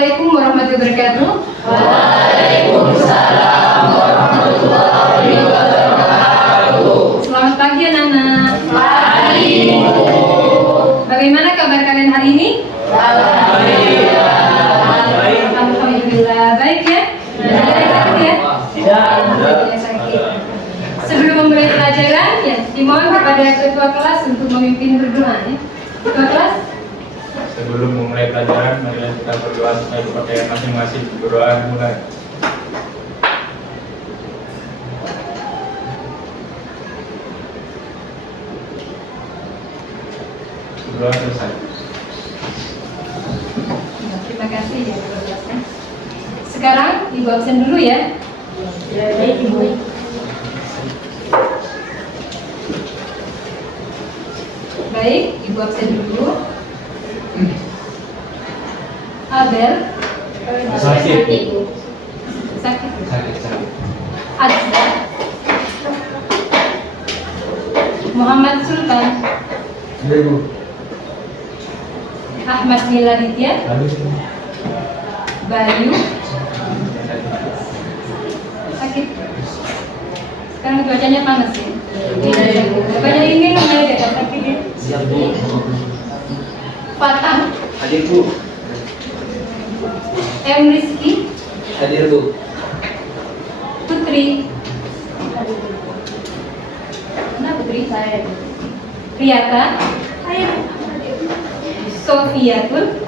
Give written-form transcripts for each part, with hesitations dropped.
Assalamualaikum warahmatullahi wabarakatuh. Waalaikumsalam warahmatullahi wabarakatuh. Selamat pagi anak-anak. Pagi. Bagaimana kabar kalian hari ini? Alhamdulillah. Alhamdulillah baik ya. Tidak ada sakit ya? Tidak sakit. Sebelum memulai pelajaran ya, dimohon kepada ketua kelas untuk memimpin berdoa ya. Ketua kelas. Sebelum memulai pelajaran, mari kita berdoa supaya kepercayaan masing-masing. Berdoa mulai. Berdoa selesai. Terima kasih ya ketua kelasnya. Sekarang ibu absen dulu ya. Baik, Ibu. Baik, ibu absen dulu. Abel Sakit. sakit. Sakit. Azza Muhammad Sultan Ahmad Miladitya Bayu sakit. Sekarang cuacanya panas ya. Banyak ini minum ya, gak sakit ya. Siap, Bu. Fatah Hadir, Bu. M Rizky Hadir, Bu. Putri. Mana Putri? Saya. Riyata. Sofiatul.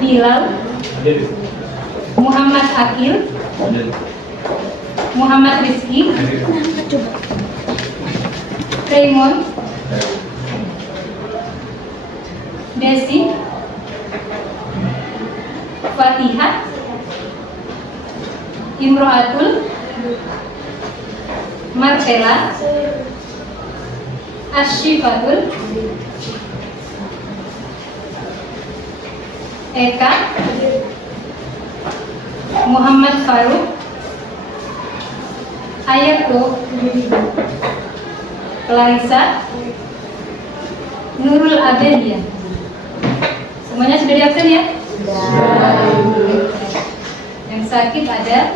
Bilal. Hadir. Muhammad Akil. Hadir. Muhammad Rizky. Hadir. Raymond. Desi. Fatihah. Imro'atul. Marcella. Ashifatul. Eka. Muhammad Faruk. Ayato. Clarissa. Nurul Abelia. Semuanya sudah di absen ya? Yang sakit ada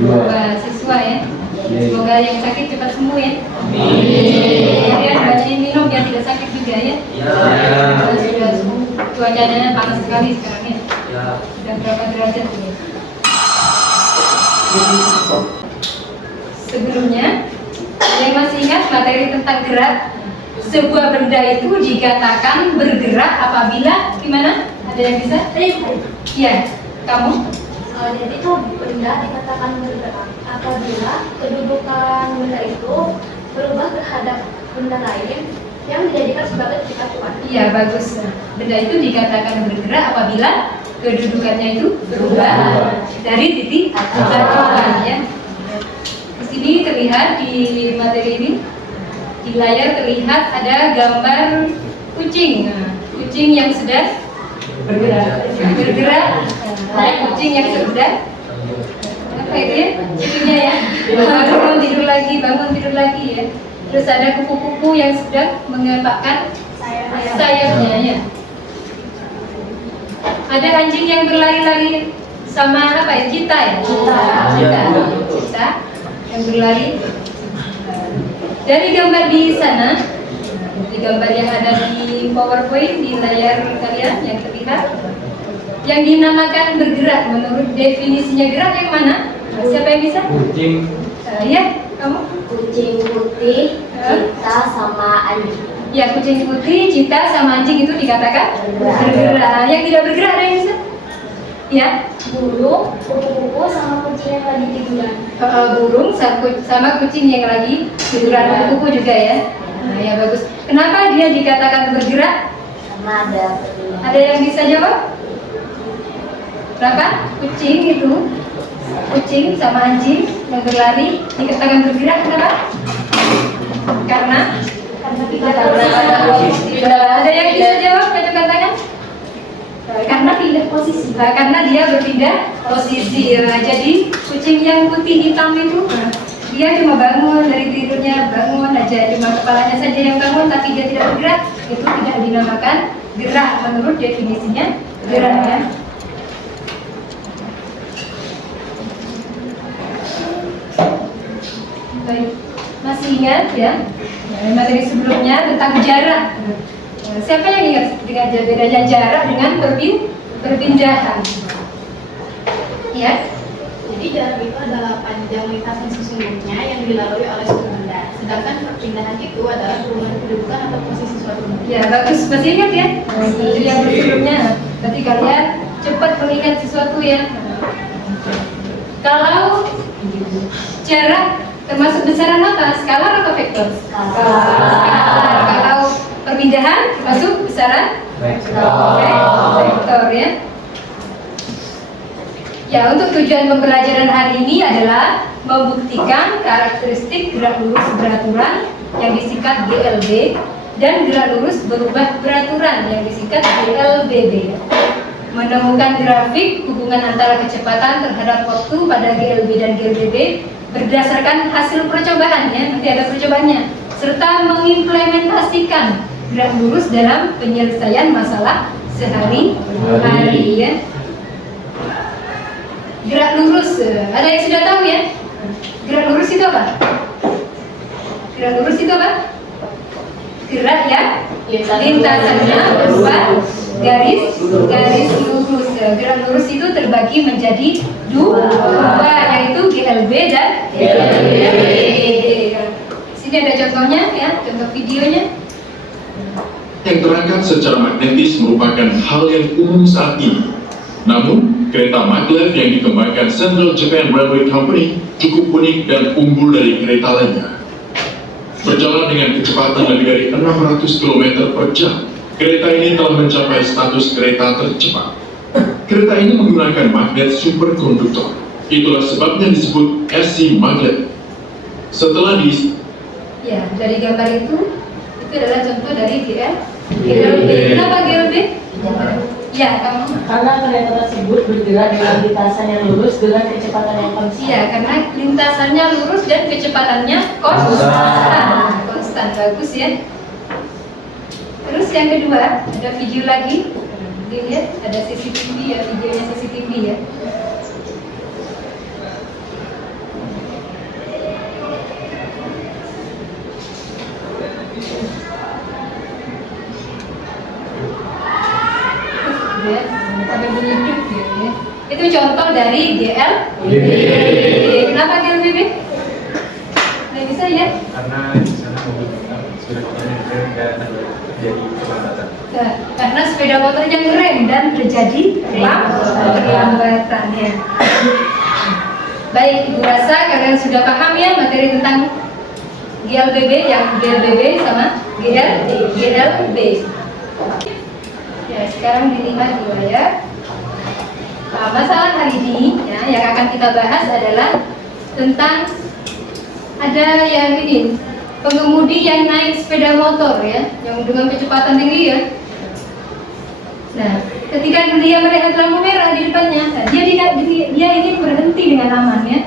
dua siswa ya. Semoga yang sakit cepat sembuh ya. Kemudian banyakin minum biar tidak sakit juga ya. Sudah cuacanya panas sekali sekarang ya. Sudah berapa derajat ini? Sebelumnya, ada yang masih ingat materi tentang gerak? Sebuah benda itu dikatakan bergerak apabila gimana? Ada yang bisa? Iya, kamu? Jadi itu benda dikatakan bergerak apabila kedudukan benda itu berubah terhadap benda lain yang dijadikan sebagai titik acuan. Iya, bagus. Benda itu dikatakan bergerak apabila kedudukannya itu berubah dari titik acuan ya. Di sini terlihat di materi ini, di layar terlihat ada gambar kucing. Nah, kucing yang sudah bergerak. Kucing yang sudah apa itu ya? Kucingnya ya. Bangun tidur lagi ya. Terus ada kupu-kupu yang sedang mengepakkan sayapnya ya. Ada anjing yang berlari-lari sama apa ya? Cita ya? Cita yang berlari. Dari gambar di sana, di gambar yang ada di PowerPoint di layar kalian yang terlihat, yang dinamakan bergerak menurut definisinya gerak yang mana? Siapa yang bisa? Kucing. Ya, kamu? Kucing putih, cita sama anjing. Ya, kucing putih, cita sama anjing itu dikatakan bergerak. Yang tidak bergerak ada yang bisa? Ya, Burung, kupu-kupu sama kucing yang lagi tiduran. burung sama kucing yang lagi tiduran, kupu juga ya. Nah, ya bagus. Kenapa dia dikatakan bergerak? Karena ada Ada yang bisa jawab? Berapa? Kucing sama anjing yang berlari dikatakan bergerak kenapa? Karena ada yang bisa jawab? Katakan tangan. Karena pindah posisi. Karena dia berpindah posisi. Nah, jadi kucing yang putih hitam itu dia cuma bangun dari tidurnya, bangun aja, cuma kepalanya saja yang bangun tapi dia tidak bergerak, itu tidak dinamakan gerak menurut definisinya gerak ya. ingat ya materi sebelumnya tentang jarak. Siapa yang ingat dengan bedanya jarak dengan perpindahan? Ya. Jadi jarak itu adalah panjang lintasan sesungguhnya yang dilalui oleh suatu benda. Sedangkan perpindahan itu adalah perubahan kedudukan atau posisi suatu benda. Ya, bagus. Masih ingat ya? Itu yang sebelumnya. Berarti kalian cepat mengingat sesuatu ya. Kalau jarak termasuk besaran apa? Skalar atau vektor? Skalar. Kalau perpindahan termasuk besaran vektor ya. Ya, untuk tujuan pembelajaran hari ini adalah membuktikan karakteristik gerak lurus beraturan yang disingkat GLB dan gerak lurus berubah beraturan yang disingkat GLBB. Menemukan grafik hubungan antara kecepatan terhadap waktu pada GLB dan GLBB berdasarkan hasil percobaan ya, nanti ada percobaannya, serta mengimplementasikan gerak lurus dalam penyelesaian masalah sehari-hari ya. Gerak lurus, ada yang sudah tahu ya? Gerak lurus itu apa? Gerak lurus itu apa? Gerak ya, lintasannya berubah garis lurus. Gerak lurus itu terbagi menjadi dua, yaitu GLB dan GLB. Sini ada contohnya ya, contoh videonya. Yang terangkat secara magnetis merupakan hal yang umum saat ini. Namun, kereta maglev yang dikembangkan Central Japan Railway Company cukup unik dan unggul dari kereta lainnya. Berjalan dengan kecepatan lebih dari 600 km per jam, kereta ini telah mencapai status kereta tercepat. Kereta ini menggunakan magnet superkonduktor. Itulah sebabnya disebut SC magnet. Setelah Ya, dari gambar itu adalah contoh dari GLB. Kenapa GLB? Ya, kamu. Karena kereta tersebut bergerak dengan lintasan yang lurus dengan kecepatan yang konstan. Iya, karena lintasannya lurus dan kecepatannya konstan. Bagus ya. Terus yang kedua, ada video lagi. Lihat, ada CCTV ya, videonya CCTV ya. Ya, sampai bunyi duk ya. Itu contoh dari GLBB. Kenapa GLBB? Nggak bisa ya? Karena di sana mobil sudah dan terjadi keterlambatan. Nah, karena sepeda motornya ngerem dan terjadi perlambatannya. Baik, Ibu rasa kalian sudah paham ya materi tentang GLBB, yang GLBB sama GLB. Ya, sekarang dilihat di layar. Nah, masalah hari ini ya, yang akan kita bahas adalah tentang ada yang ini, pengemudi yang naik sepeda motor ya, yang dengan kecepatan tinggi ya. Nah, ketika dia melihat lampu merah di depannya, nah, dia ingin berhenti dengan aman ya.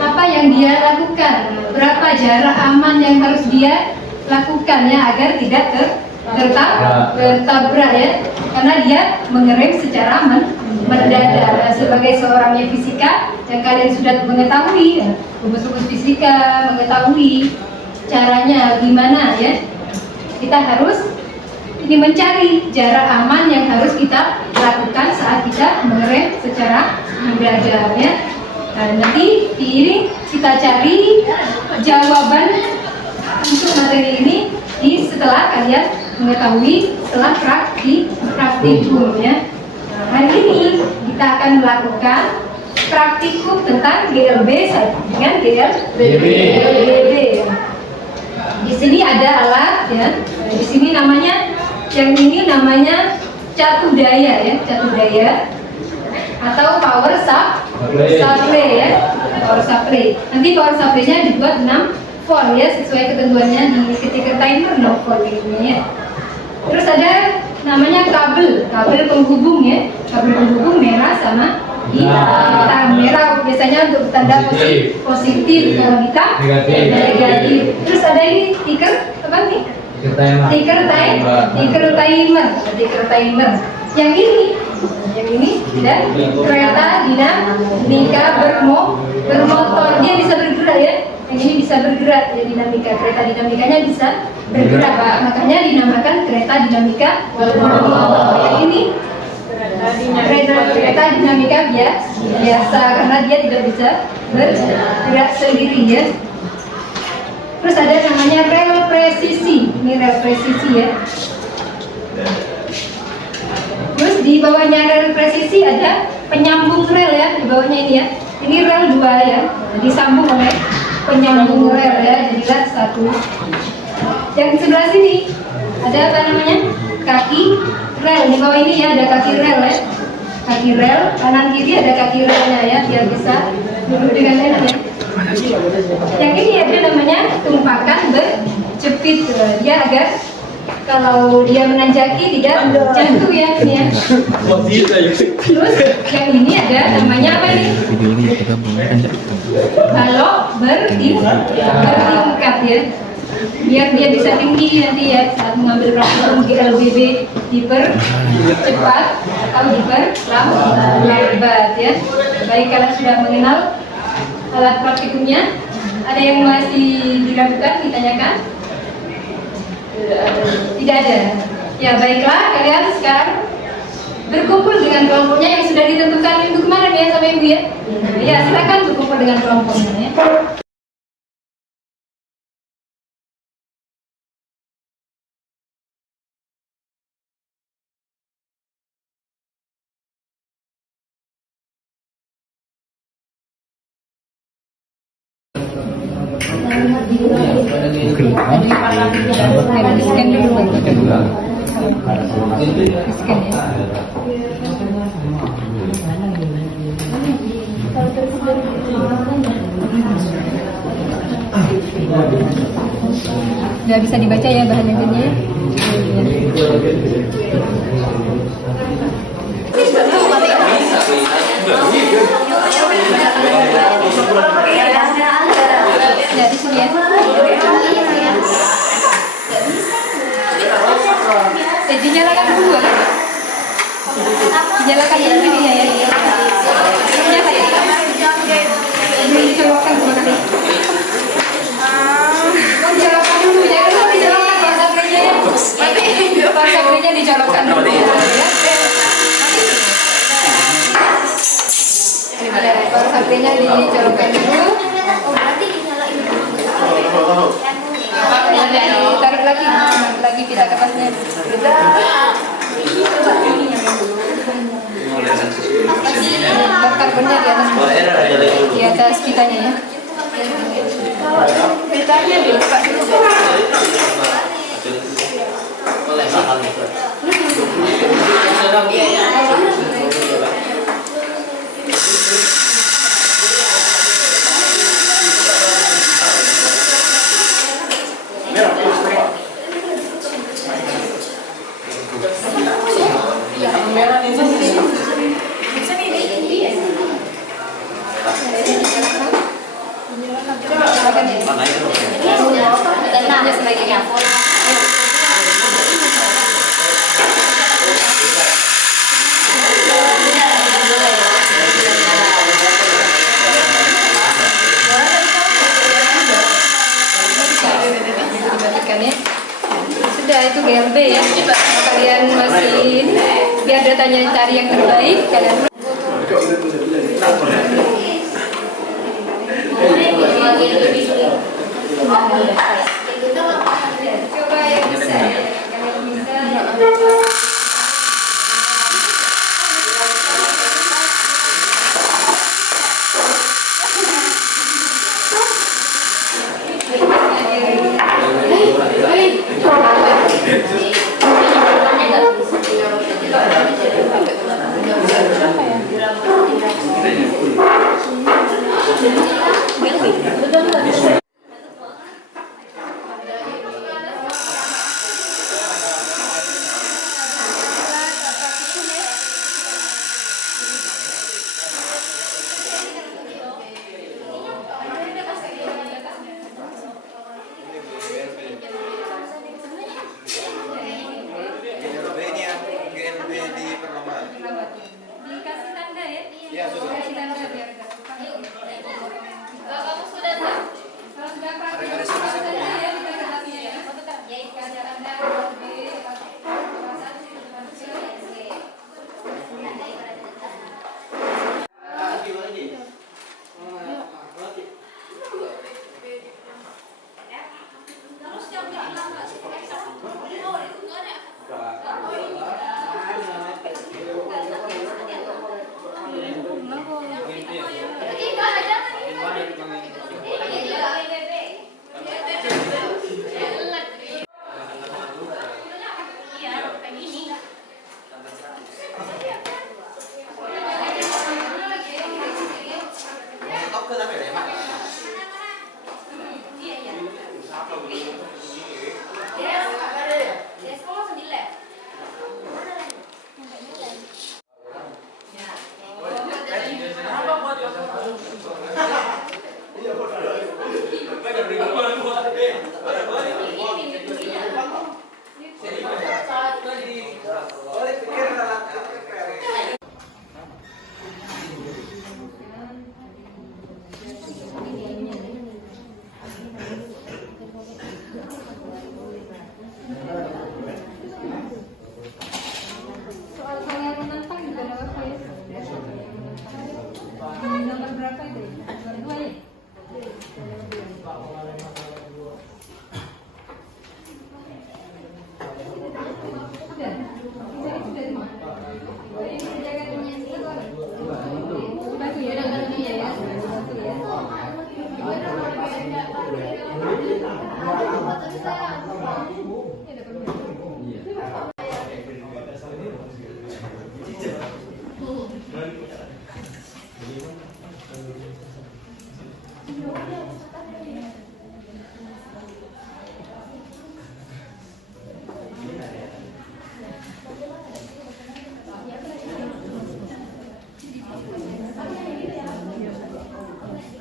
Apa yang dia lakukan? Berapa jarak aman yang harus dia lakukan ya agar tidak tertabrak ya, karena dia mengerem secara mendadak. Sebagai seorang yang fisika yang kalian sudah mengetahui ya, rumus-rumus fisika, mengetahui caranya gimana ya, kita harus ini mencari jarak aman yang harus kita lakukan saat kita mengerem secara mendadak ya. Nah, nanti di ini kita cari jawaban untuk materi ini setelah kalian mengetahui setelah praktikum ya. Nah, hari ini kita akan melakukan praktikum tentang GLB dengan GLBB. Di sini ada alat ya. Di sini namanya, yang ini namanya catu daya ya, catu daya atau power supply ya, power supply. Nanti power supply-nya dibuat 6 volt ya, sesuai ketentuannya di ketika timer 6 volt ini ya. Terus ada namanya kabel penghubung ya, kabel penghubung merah sama hitam. Merah biasanya untuk tanda positif, kalau hitam negatif. Terus ada ini stiker apa nih? Stiker timer. Yang ini tidak, kereta dinamika bermotor, dia bisa bergerak ya. yang ini bisa bergerak, ya dinamika, kereta dinamikanya bisa bergerak, Pak. Makanya dinamakan kereta dinamika water. Yang ini kereta dinamika biasa karena dia tidak bisa bergerak sendiri ya. Terus ada namanya rel presisi, ini rel presisi ya. Terus di bawahnya rel presisi ada penyambung rel ya, di bawahnya ini ya. Ini rel 2 ya, disambung oleh penyambung rel ya, jadilah 1. Yang di sebelah sini ada apa namanya? Kaki rel, di bawah ini ya ada kaki rel ya. Kaki rel, kanan kiri ada kaki relnya ya, biar bisa duduk dengan enak ya. Yang ini ada namanya tumpakan berjepit, dia agar kalau dia menanjaki tidak jatuh ya ini ya. Terus yang ini ada namanya apa nih? Balok bertingkat ya, biar dia bisa tinggi nanti ya saat mengambil praktikum di LBB, dipercepat atau diperlambat ya. Baik, kalian sudah mengenal alat praktikumnya. Ada yang masih diragukan, ditanyakan? Tidak ada. Ya baiklah, kalian sekarang berkumpul dengan kelompoknya yang sudah ditentukan minggu kemarin ya sama ibu ya. Ya silakan berkumpul dengan kelompoknya ya. Scan dulu. Scan ya. Nggak bisa dibaca ya bahan ajarnya. Ya di sini ya. Dinyalakan dulu ya. Dinyalakan dulu ini ya. Nyala ya. Belum dicolokkan kemana? Dicolokkan dulu ya. Kalau dicolokkan bahasa kerja ya. Bahasa kerja dicolokkan dulu ya. Bahasa kerja dicolokkan dulu. Tarik lagi pita kertasnya. Karbonnya di atas pitanya ya. Pitanya dibuka dulu. Sudah itu GLB ya. Kalian masih biar datanya cari yang terbaik kalian. Coba yang bisa ya. Kalau bisa. begini enggak? Top ke tapi ya, Mak. Iya, iya. Siapa begini? Ya, sekolah 9. Apa buat iya, buat. Enggak beri buat. Soal yang menantang juga ada apa ya? Nomor berapa itu? Nomor 2 ya? Sudah? Bisa itu dari mana? Oh, ini menjaga dunia itu orang. Batu ya, dengan dunia ya. Batu ya. Ini dapat berapa?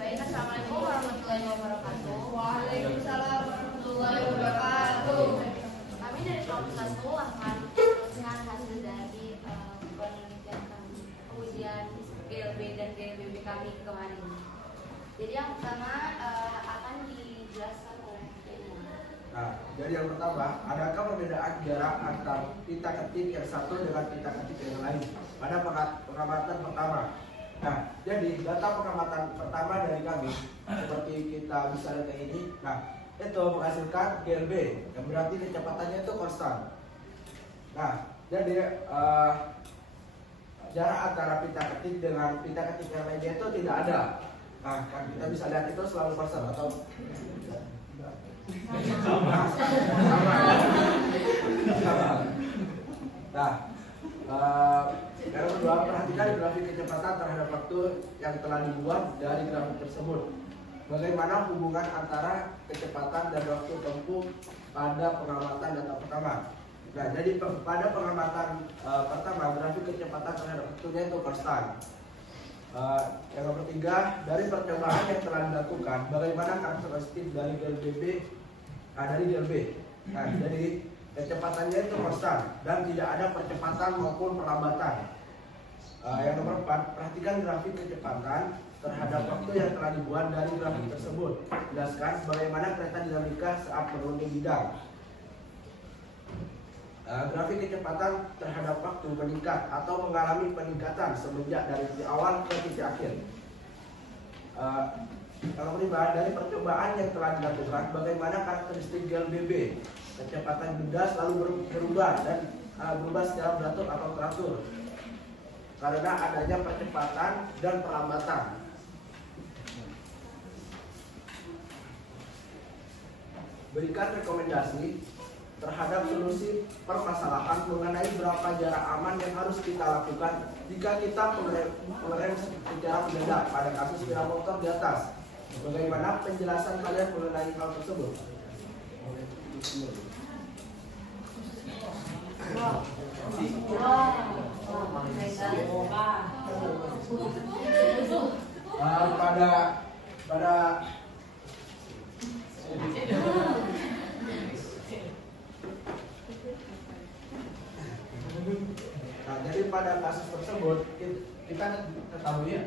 Baik, assalamualaikum warahmatullahi wabarakatuh. Waalaikumsalam warahmatullahi wabarakatuh. Kami dari kelompok 1 akan meneruskan hasil dari penelitian kami, ujian GLB dan GLBB kami kemarin. Jadi yang pertama akan dijelaskan oleh Ibu. Nah, jadi yang pertama, adakah perbedaan jarak antar pita ketik yang satu dengan pita ketik yang lain pada pengamatan pertama? Nah, jadi data pengamatan pertama dari kami, seperti kita bisa lihat yang ini, nah, itu menghasilkan GLB, yang berarti kecepatannya itu konstan. Nah, jadi jarak antara pita ketik dengan pita ketik yang lainnya itu tidak ada. Nah, kan kita bisa lihat itu selalu konstan atau sama. Nah, yang kedua, perhatikan grafik kecepatan terhadap waktu yang telah dibuat dari grafik tersebut. Bagaimana hubungan antara kecepatan dan waktu tempuh pada pengamatan data pertama? Nah, jadi pada pengamatan pertama, grafik kecepatan terhadap waktunya itu konstan. Yang ketiga, dari percobaan yang telah dilakukan, bagaimana karakteristik dari GLB? Nah, jadi kecepatannya itu konstan dan tidak ada percepatan maupun perlambatan. Yang nomor 4, perhatikan grafik kecepatan terhadap waktu yang telah dibuat dari grafik tersebut. Jelaskan bagaimana kereta dinamika saat menuruni bidang. Grafik kecepatan terhadap waktu meningkat atau mengalami peningkatan semenjak dari titik awal ke titik akhir. Yang kelima, dari percobaan yang telah dilakukan, bagaimana karakteristik GLBB? Kecepatan benda selalu berubah dan berubah secara beratur atau teratur karena adanya percepatan dan perlambatan. Berikan rekomendasi terhadap solusi permasalahan mengenai berapa jarak aman yang harus kita lakukan jika kita mengerem secara mendadak pada kasus sepeda motor di atas. Bagaimana penjelasan kalian mengenai hal tersebut? Pada nah, jadi pada kasus tersebut kita ketahui ya,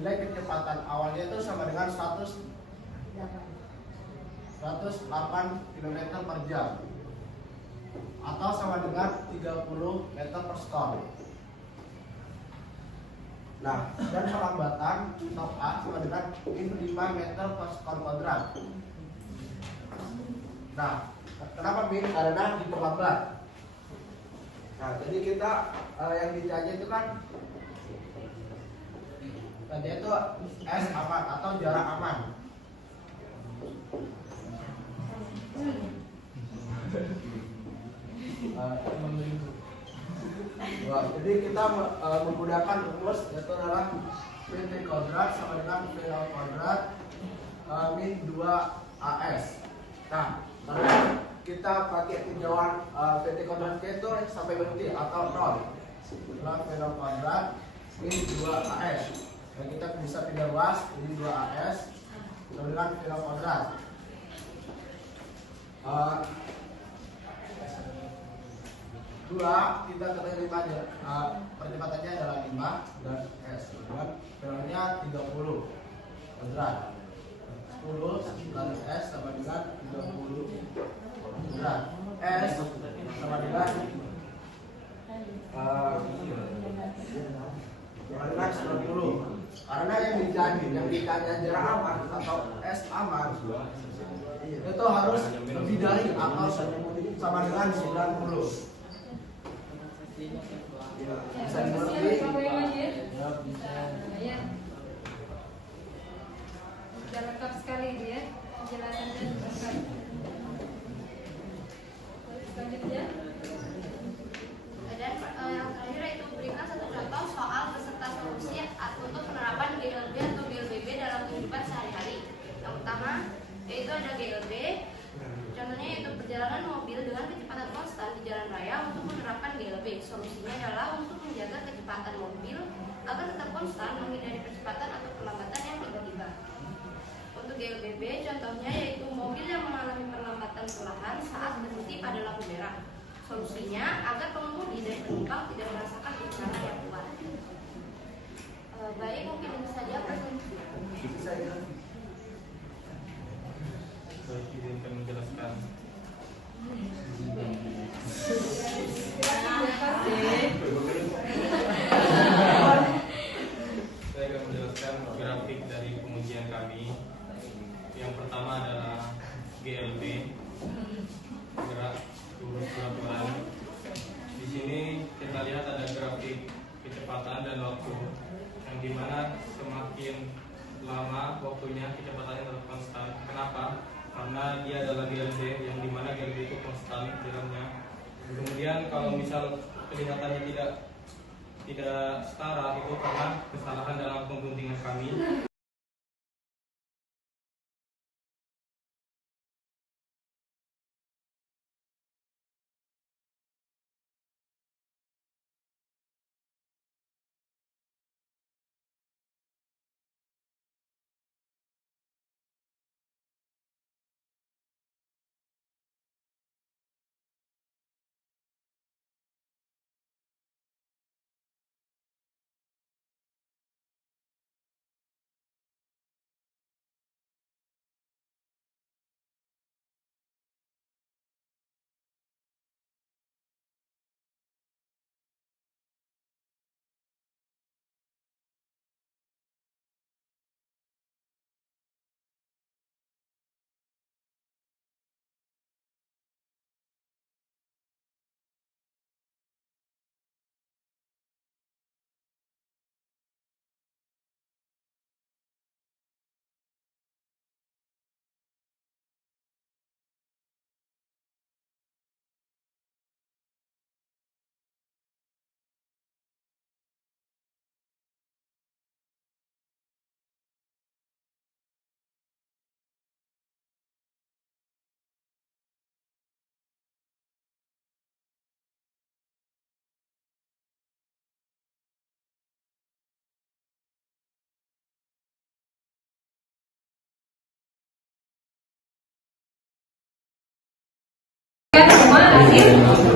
nilai kecepatan awalnya itu sama dengan 108 km per jam atau sama dengan 30 meter per sekon. Nah, dan pelambatan top A sama dengan 5 meter per sekon kuadrat. Nah, kenapa Bin? Karena diperlambat. Nah, jadi kita yang dicari itu kan tadi itu S aman atau jarak aman. Wah, jadi kita menggunakan rumus yaitu adalah PT kuadrat sama dengan PL kuadrat min 2AS. Nah, karena kita pakai tinjauan PT kuadrat itu sampai berhenti atau 0 setelah PL kuadrat min 2AS. Dan kita bisa pindah luas ini 2AS sama dengan PL kuadrat. Dua kita terima percepatannya adalah 5 dan S dan pelnya 30 kuadrat 10 kali S sama dengan 30 kuadrat S sama dengan 90 karena yang ditanya jarak aman atau S aman itu harus lebih dari atau sama dengan 90. Bisa dimengerti? Ya, bisa. Ya. Sudah lengkap sekali itu ya penjelasannya lengkap. Selanjutnya. Dan yang terakhir itu berikan satu contoh soal beserta solusi untuk penerapan GLB atau GLBB dalam kehidupan sehari-hari. Yang pertama yaitu ada GLB. Contohnya yaitu perjalanan mobil dengan kecepatan konstan di jalan raya untuk menerapkan GLB. Solusinya adalah untuk menjaga kecepatan mobil agar tetap konstan menghindari percepatan atau perlambatan yang tiba-tiba. Untuk GLBB contohnya yaitu mobil yang mengalami perlambatan perlahan saat berhenti pada lampu merah. Solusinya agar pengemudi dan penumpang tidak merasakan bencana yang kuat. Baik, mungkin itu saja presentasi. Baik, izinkan menjelaskan. Saya akan menjelaskan grafik dari pengujian kami. Yang pertama adalah GLB, gerak lurus beraturan. Di sini kita lihat ada grafik kecepatan dan waktu, yang dimana semakin lama waktunya kecepatannya tetap konstan. Kenapa? Karena dia adalah GLB, yang dimana GLB itu konstan jalannya. Kemudian kalau misal kelihatannya tidak setara, itu karena kesalahan dalam pengguntingan kami. Semua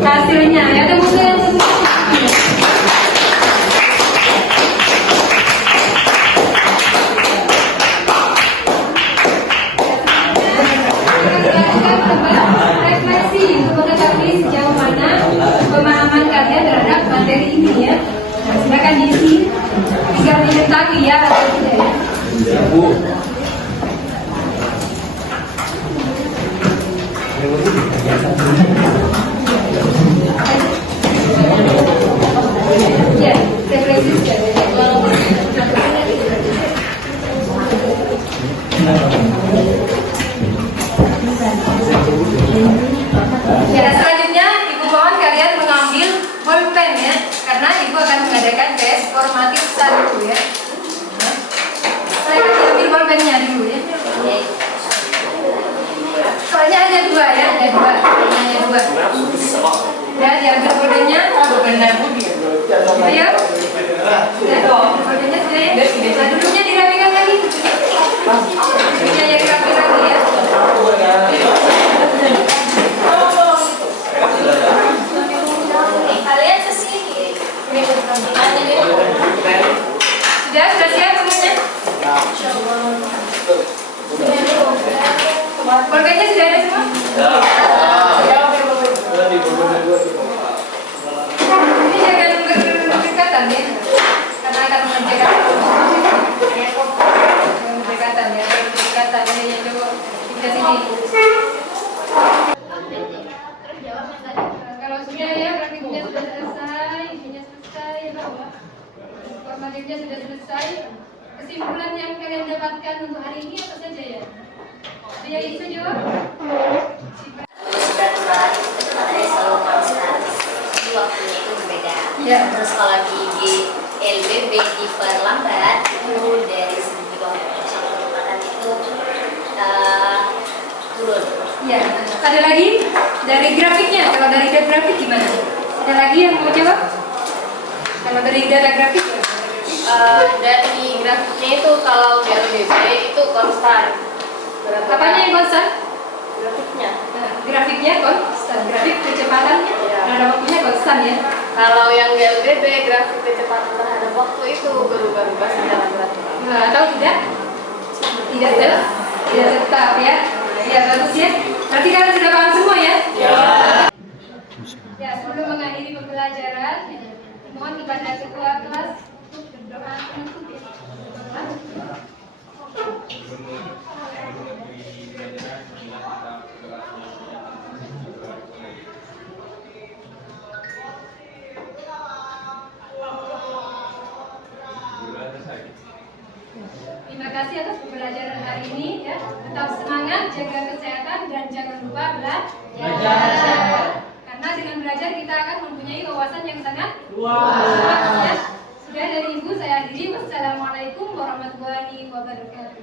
hasilnya ya, tepuk tangan. Refleksi untuk mengetahui sejauh mana pemahaman kalian terhadap materi ini ya. Nah, silakan diisi 3 menit lagi ya atau tidak ya. Ya, Bu. maghribnya sudah selesai. Kesimpulan yang kalian dapatkan untuk hari ini apa saja ya? Ada yang bisa jawab? Berat sebenarnya selalu konstan, jadi waktunya itu berbeda. Ya. Terus kalau di GLBB diperlambat itu dari segi waktu kecepatan itu turun. Ya. Ada lagi dari grafiknya? Kalau dari data grafik gimana? Ada lagi yang mau jawab? Kalau dari data grafik? Dari grafiknya itu kalau GLBB itu konstan. Apanya yang konstan? Grafiknya. Grafiknya konstan. Grafik kecepatannya Ya. terhadap waktunya konstan ya. Kalau yang GLBB grafik kecepatan terhadap waktu itu berubah-ubah secara gratis. Atau tidak? Tidak tetap. Tidak tetap ya. Ya bagus ya. Berarti kalian sudah paham semua ya? Ya, sebelum mengakhiri pembelajaran, mohon kepada ketua kelas untuk berdoa penutup ya. Terima kasih atas pembelajaran hari ini ya. Tetap semangat, jaga kesehatan dan jangan lupa belajar. Karena dengan belajar kita akan mempunyai wawasan yang sangat luas ya. Sudah dari Ibu saya akhiri. Wassalamualaikum warahmatullahi wabarakatuh.